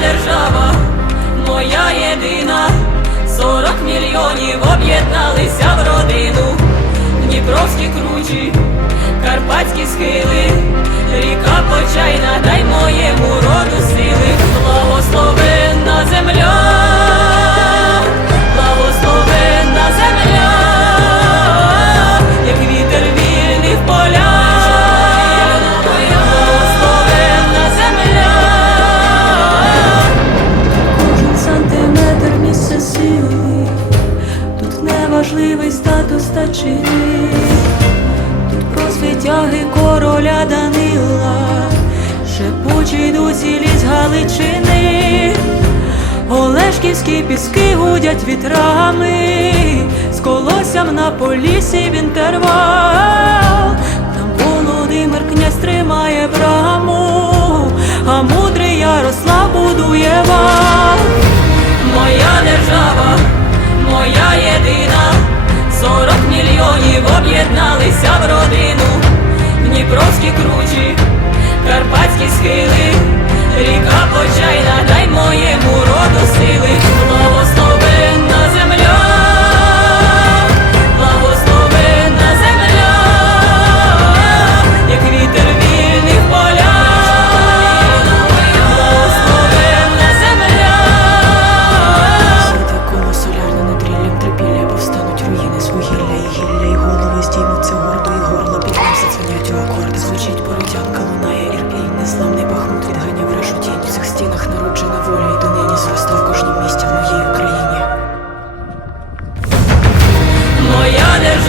Держава, моя єдина, сорок мільйонів об'єдналися в родину, Дніпровські кручі, карпатські схили, ріка почайна, тут неважливий статус та чини, тут про світяги короля Данила, шепучі дусі ліс Галичини, Олешківські піски гудять вітрами, з колоссям на полісі в інтервал.